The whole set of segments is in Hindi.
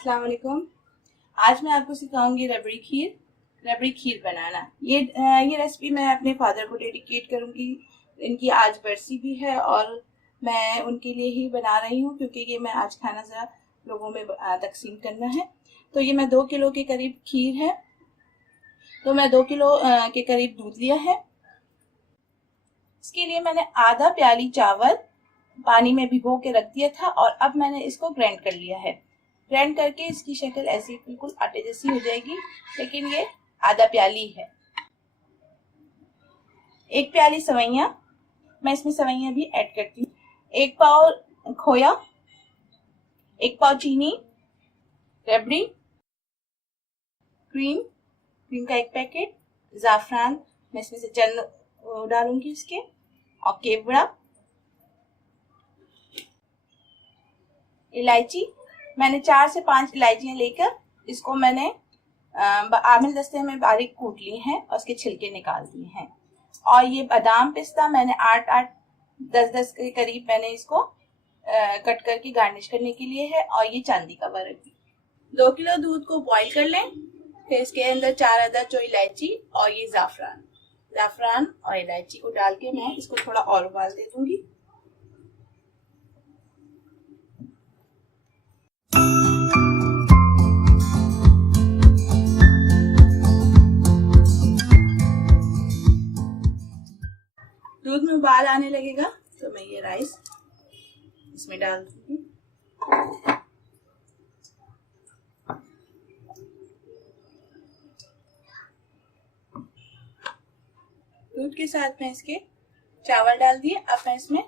अस्सलाम वालेकुम। आज मैं आपको सिखाऊंगी रबड़ी खीर बनाना। ये रेसिपी मैं अपने फादर को डेडिकेट करूंगी। इनकी आज बरसी भी है और मैं उनके लिए ही बना रही हूँ क्योंकि ये मैं आज खाना ज़रा लोगों में तकसीम करना है। तो ये मैं 2 किलो के करीब खीर है, तो मैं 2 किलो के करीब दूध लिया है। इसके लिए मैंने आधा प्याली चावल पानी में भिगो के रख दिया था और अब मैंने इसको ग्राइंड कर लिया है। ग्राइंड करके इसकी शक्ल ऐसी बिल्कुल आटे जैसी हो जाएगी, लेकिन ये आधा प्याली है। 1 प्याली सवैयां, मैं इसमें सवैयां भी ऐड करती हूँ। 1 पाव खोया, 1 पाव चीनी, रबड़ी, क्रीम का 1 पैकेट, ज़ाफ़रान मैं इसमें से चंद डालूंगी इसके, और केवड़ा, इलायची मैंने 4 से 5 इलायचियां लेकर इसको मैंने आमिल दस्ते में बारीक कूट ली हैं और उसके छिलके निकाल दिए हैं। और ये बादाम पिस्ता मैंने 8-10 के करीब मैंने इसको कट करके गार्निश करने के लिए है। और ये चांदी का वर्क भी। 2 किलो दूध को बॉईल कर लें, फिर इसके अंदर 4 अदद जो इलायची और ये ज़ाफ़रान और इलायची को डाल के मैं इसको थोड़ा और उबाल दे दूंगी। दूध में उबाल आने लगेगा तो मैं ये राइस इसमें डाल दूंगी। दूध के साथ मैं इसके चावल डाल दिए। अब मैं इसमें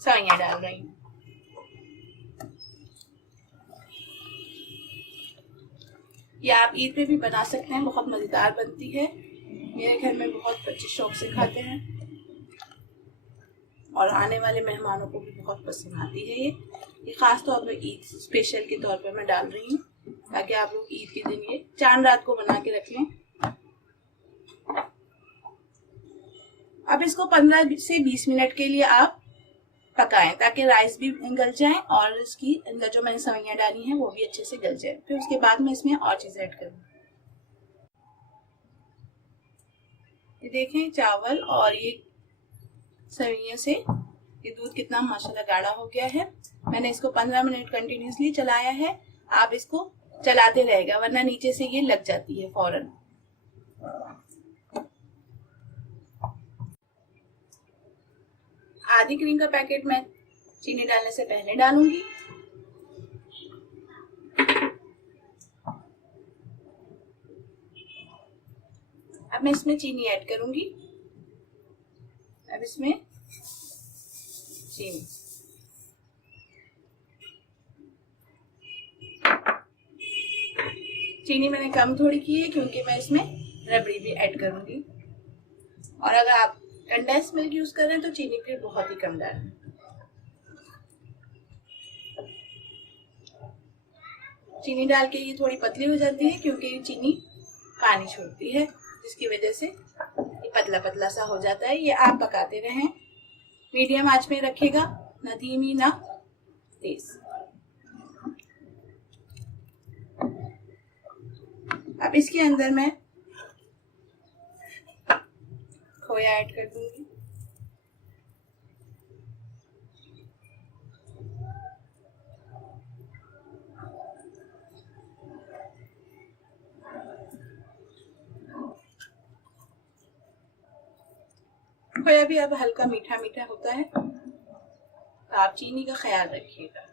सवैयां डाल रही हूँ। ये आप ईद पे भी बना सकते हैं, बहुत मजेदार बनती है। मेरे घर में बहुत बच्चे शौक से खाते हैं और आने वाले मेहमानों को भी बहुत पसंद आती है। ये खास तौर पर ईद स्पेशल के तौर पर मैं डाल रही हूँ ताकि आप लोग ईद के दिन ये चांद रात को बना के रख लें। अब इसको 15 से 20 मिनट के लिए आप पकाएं ताकि राइस भी गल जाए और इसकी अंदर जो मैंने सवैयां डाली हैं वो भी अच्छे से गल जाए। फिर उसके बाद मैं इसमें और चीज़ ऐड करूँगी। ये देखें चावल और ये सवैयां से ये दूध कितना माशाल्लाह गाढ़ा हो गया है। मैंने इसको 15 मिनट कंटिन्यूसली चलाया है। आप इसको चलाते रहेगा वरना नीचे से ये लग जाती है फौरन। आधी क्रीम का पैकेट मैं चीनी डालने से पहले डालूंगी। अब मैं इसमें चीनी ऐड करूंगी। अब इसमें चीनी मैंने कम थोड़ी की है क्योंकि मैं इसमें रबड़ी भी ऐड करूंगी। और अगर आप कंडेंस मिल्क यूज कर रहे हैं तो चीनी फिर बहुत ही कम डालें। चीनी डाल के ये थोड़ी पतली हो जाती है क्योंकि ये चीनी पानी छोड़ती है, जिसकी वजह से ये पतला पतला सा हो जाता है। ये आप पकाते रहें, मीडियम आंच में रखेगा, ना धीमी ना तेज। अब इसके अंदर मैं खोया ऐड कर दूंगी। खोया भी अब हल्का मीठा मीठा होता है, तो आप चीनी का ख्याल रखिएगा।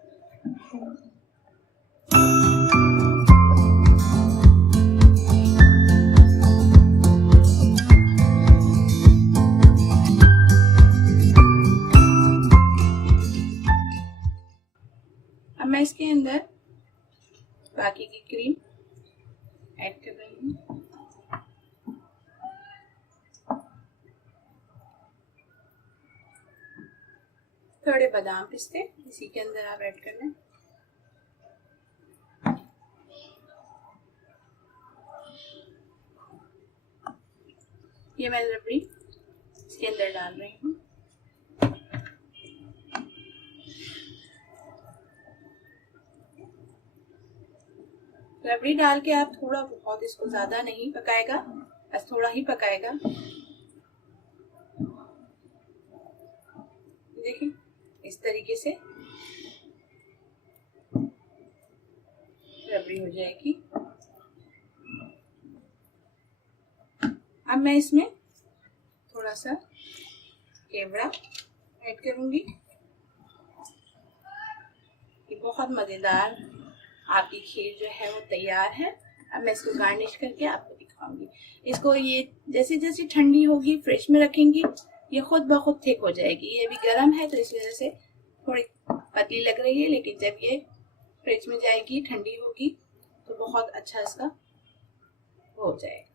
अब मैं इसके अंदर बाकी की क्रीम ऐड कर रही हूँ। थोड़े बादाम पिस्ते इसी के अंदर आप ऐड कर लें। ये मैं रबड़ी इसके अंदर डाल रही हूँ। रबड़ी डाल के आप थोड़ा बहुत, इसको ज्यादा नहीं पकाएगा, बस थोड़ा ही पकाएगा। देखिए इस तरीके से रबड़ी हो जाएगी। अब मैं इसमें थोड़ा सा केवड़ा ऐड करूंगी। ये बहुत मजेदार आपकी खीर जो है वो तैयार है। अब मैं इसको गार्निश करके आपको दिखाऊंगी। इसको ये जैसे जैसे ठंडी होगी, फ्रिज में रखेंगी, ये खुद ब खुद थिक हो जाएगी। ये अभी गर्म है तो इस वजह से थोड़ी पतली लग रही है, लेकिन जब ये फ्रिज में जाएगी, ठंडी होगी, तो बहुत अच्छा इसका हो जाएगा।